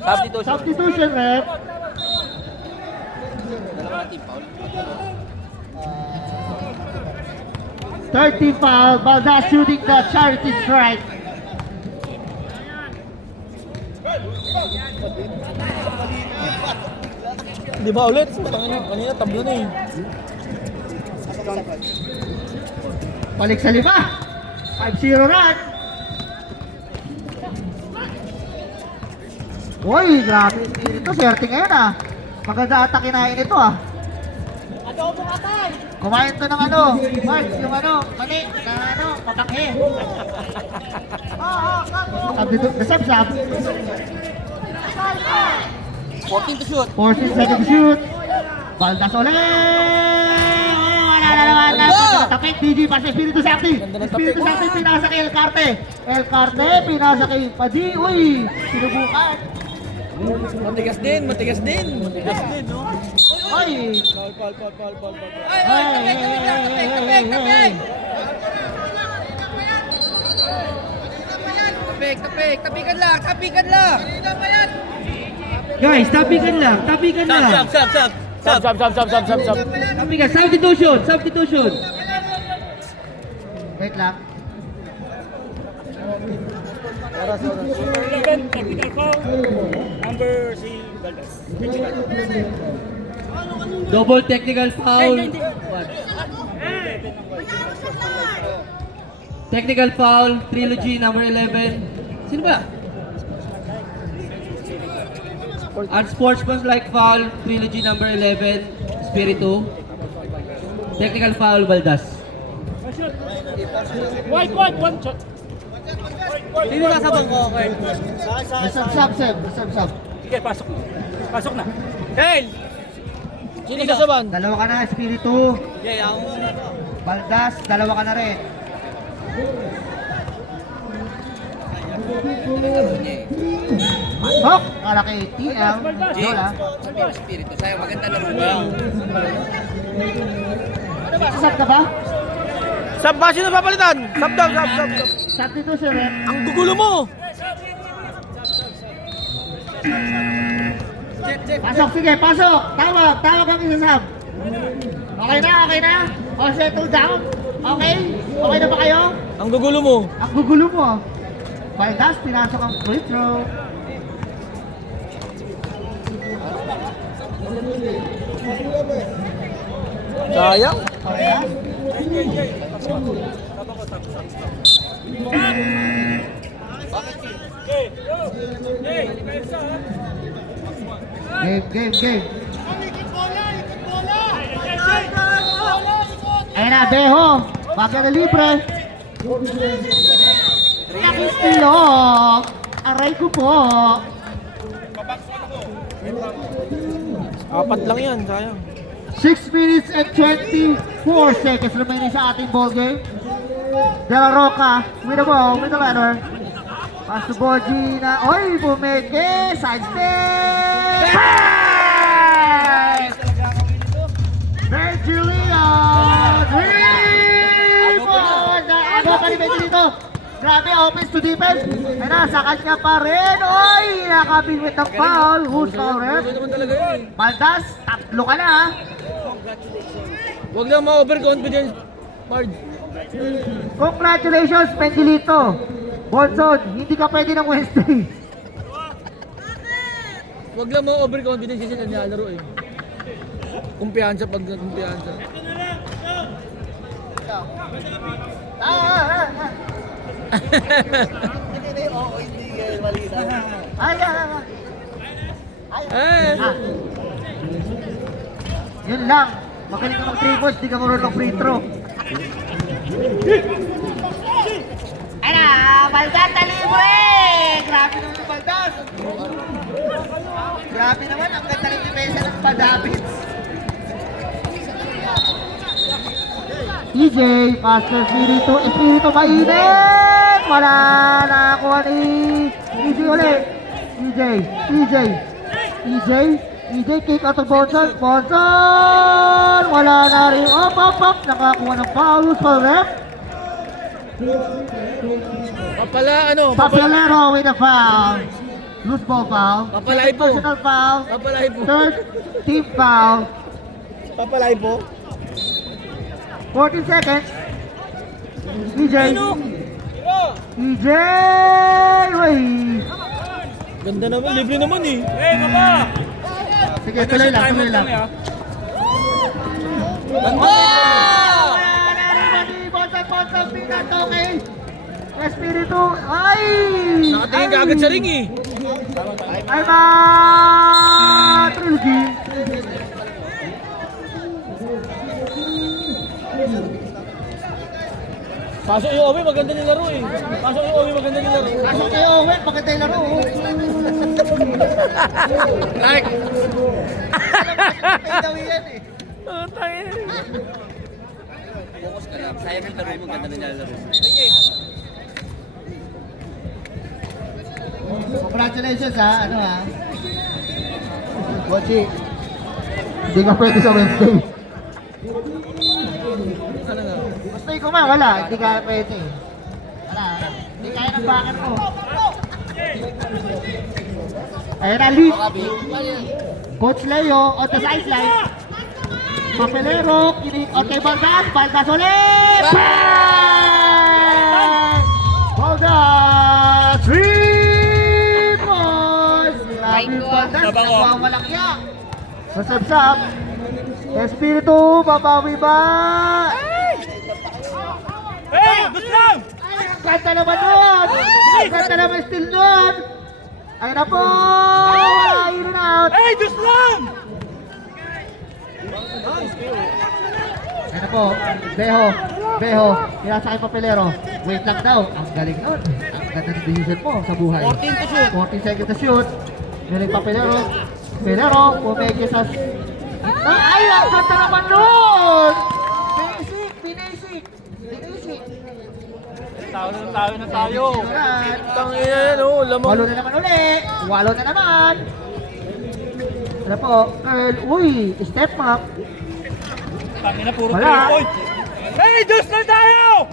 Substitution, ref. Third team foul, Baldas shooting the charity strike. Di ba ulit? Kanina tablo na eh. Balik sa 5. 5-0 run. Uy, grabe ito. Swerte ngayon ah. Maganda ata kinain ito ah. Kumain to ng ano, Mark, yung ano, mali, na ano, patakhe. Sabi to, sab. 14 to shoot. 14 seconds shoot. Baldas ulit. Wala na naman na. Tapik, PG, pa sa Espiritu Santi. Espiritu Santi, pinasa kay El Carte. El Carte, pinasa kay Padi. Uy, sinubukan. Matigas din, no? Uy. Paul. Hey. Tapikan lang. Guys, tapikan lang. Sab. Tapikan, substitution. Wait lang. Technical foul. Number si Baldas. Double technical foul. Technical foul, Trilogy number 11. Sino ba? Unsportsmanlike foul, Trilogy number 11, Espiritu. Technical foul, Baldas. White, one shot. Sino nasa bangko? Okay. Sub. Sige, pasok na. Hey! Sino sasaban? Dalawa ka na, Espiritu. Yeah, ako. Baldas, dalawa ka na rin. Pasok! Kala kay TL. Lola. Espiritu. Sa'yo, maganda laro mo. Sub ka ba? Sab ba? Sino papalitan? Sab. Substitution rin. Ang gugulo mo! Pasok, sige, pasok! Tawag kang isasab. Okay na? All settled down? Okay? Okay na ba kayo? Ang gugulo mo! Ang gugulo mo. Baldas, pinasok ang free throw. Sayang! Okay na? Game. Ayan na, Beho. Bagay na libre. Nakistilok. Aray ko po. 4 lang yan, sayang. 6 minutes and 24 seconds remaining sa ating ball game. De La Roca with the ball, with the letter. Pass to Borgi na, oy, bumeke, side step! Hey! Virgilian! Ako ka ni dito. Grabe, offense to defense. Ay na, sa kanya pa rin. Oy, nakabing with the foul. Who's foul, ref? Baldas, 3 ka na ha. Huwag lang ma-overconfidence, Marge. Congratulations, Pendilito. Bonson, hindi ka pwede ng Wednesday. Huwag lang ma-overconfidence kasi naglalaro eh. Kumpiyansa pag kumpiyansa. Yun lang. Magaling ka mag-3 points, di ka marunong free throw. Ay na, Baldas na libre! Grabe naman yung Baldas. Grabe naman, ang ganda ng depensa ng Padapits. EJ, faster Espiritu mainit! Wala nakakuha ni EJ ulit. EJ, kick out of Bonson. Wala na rin. Up. Nakakuha ng foul sa ref. Papala, ano? Papalero with a foul. Loose ball foul. Papalay po. Personal foul. Papalay po. Third team foul. Papalay po. 14 seconds. EJ. EJ. Uy. Ganda naman, libre naman eh. Sige, tuloy lang, tuloy lang. Ganda! Bonsang, pinat, okay. Espiritu, ay! Nakatingin ka agad sa ring eh. Ay, Trilogy. Pasok yung Owe, maganda yung laro eh. Pasok yung Owe, maganda yung laro. Pasok kay Owen, maganda yung laro. Like! Ay, daw yan eh. Focus ka lang. Sayang ang laro mo, ganda na nilalaro. Congratulations ha, ano ha. Bochi, hindi ka pwede sa Wednesday. Ano nga? Gusto ko man, wala, hindi ka pwede. Wala, hindi kaya ng bakit mo. Ayun na, lead. Coach Leo on the sideline. Papelero, on kay Baldas, Baldas ulit! Bang! Baldas, 3 points! Grabe yung Baldas, nagwawalang yak. Masabsab. Espiritu, babawi ba? Hey! Gusto! Ay, ang ganda naman nun! Ang ganda naman still nun! Ayun na po! In and out! Hey! Gusto! Ayun na po, Beho, pinasa kay Papelero. Wait lang daw, ang galing nun. Ang ganda ng decision mo sa buhay. 14 to shoot. 14 seconds to shoot. Galing Papelero. Papelero, pumeke sa... Ay, ang ganda naman nun! Binisik! Tayo na tayo. Alright. Tangina yan oh, lamang. Walo na naman uli. Walo na naman. Ano po, Earl, uy, step up. Tangina, puro Wala. 3 points. Hey! Gusto tayo!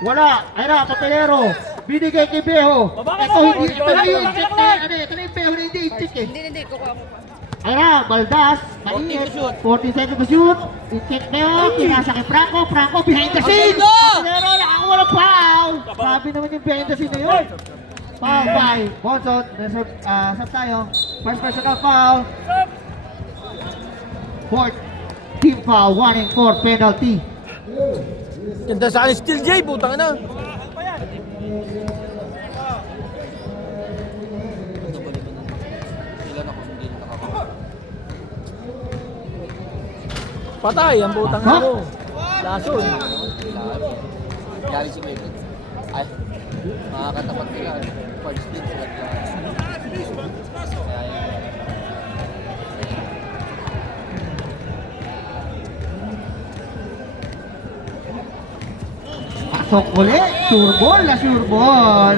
Wala. Ayun na, Papelero. Binigay kay Beho. Baba ka Ito, na, hindi, ito na yung check na, ito na yung Beho na hindi check eh. Hindi, kukuha mo pa. Ayun na, Baldas. Mainit. 14 seconds to shoot. I-check Beho. Pinasa kay Franco. Franco behind the scene. Papelero, nakakuha ng foul. Sabi naman yung behind the scene na yun. Foul by Bonson. Sab tayo. First personal foul. Fourth team foul. 1 and 4 penalty. Ganda sa akin, still J, putang na. Patay, ang putang na mo. Lason. Galing si Kuwait. Ay, makakatapat nila. First split sila. Kaya yun. Pasok ulit. Sure ball na sure ball.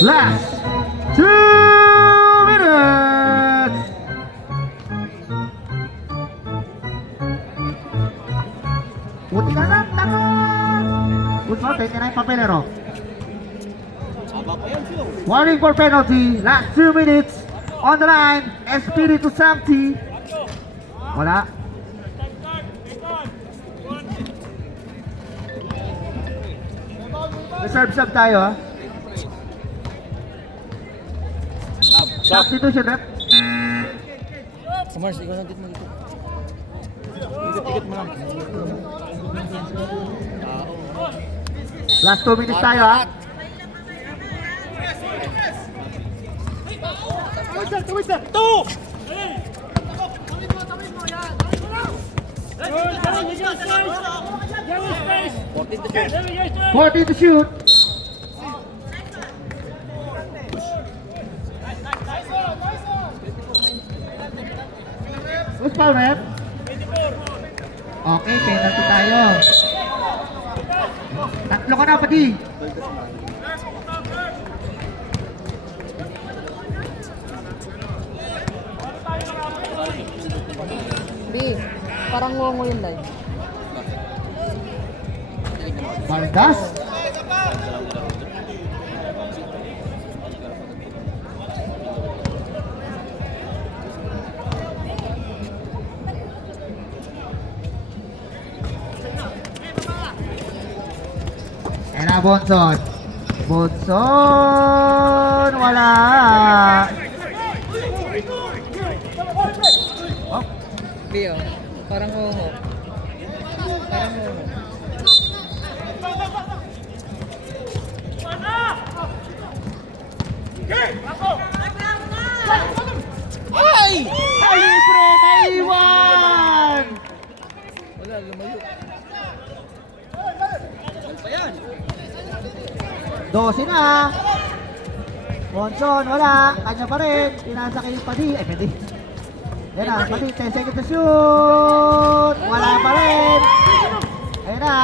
Last 2 minutes. Buti ka lang, tangan. Good ball, 29 Papelero. Haba pa yan, Phil. Warning for penalty. Last 2 minutes. On the line, Espiritu Santi. Wala. Reserve sub tayo ha. Substitution rep. Mars, ikaw nandito mo dito. Ikot-ikot mo lang. Last 2 minutes tayo ha. Two! 14 to shoot. Who's foul rep? Okay, penalty tayo. Tatlo ka na, pati. B, parang ngongo yun, Day. Baldas. Ayan na, Bonson. Bonson, wala. Oh, Pio, parang homo. Parang homo. ay! Ay, pre, naiwan! Wala, lumayo. 12 na. Bonson, wala. Kanya pa rin. Pinasa kay Padi. Ay, Padi. Ayan na, Padi. 10 seconds to shoot. Wala pa rin. Ayan na.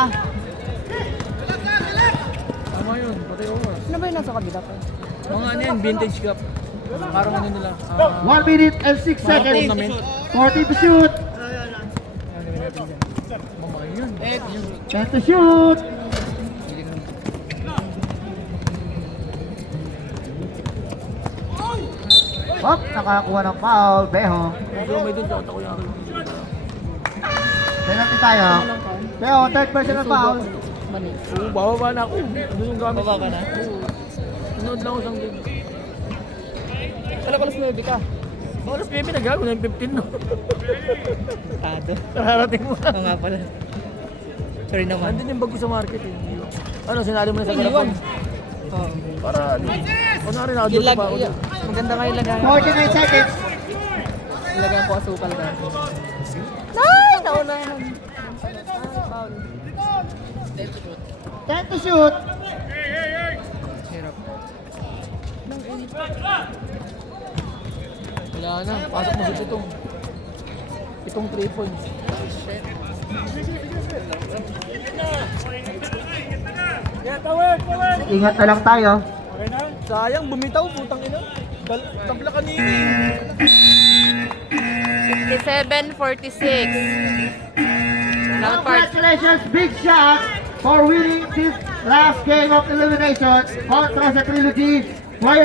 Tama yun, patay oras. Ano ba yung nasa kabila pa? Mga ano yan, vintage cup. Parang ano nila. 1 minute and 6 seconds. tournament. 40 to shoot. Mamay yun. 10 to shoot. Hop, nakakuha ng foul. Beho. Medyo may dun, ako yung Penalty tayo. Beho, third personal foul. Mani. Oo, bababa na ako. Ano yung gamit? Baba ka na? Oo. Sunod lang ako isang game. Kala ko alas 9 ka. Oras baby, nagago na yung 15 no. Tado. Kararating mo lang. Oo nga pala. Sorry naman. Andun yung bago sa market eh. Ano, sinali mo na sa Iniwan. garapon? Oo. Para ano, kunwari na, Yung doon lag, pa ako. maganda nga yung lagay. 49 seconds. Ilagay ko asukal ka. Nay! Nauna naman. 10 to shoot. Hirap. Wala na, pasok mo sa pitong. Pitong 3 points. Ingat na lang tayo. Sayang, bumitaw, putang ina. Tabla kanina. 57-46. Congratulations, Big Shot, for winning this last game of elimination contra sa Trilogy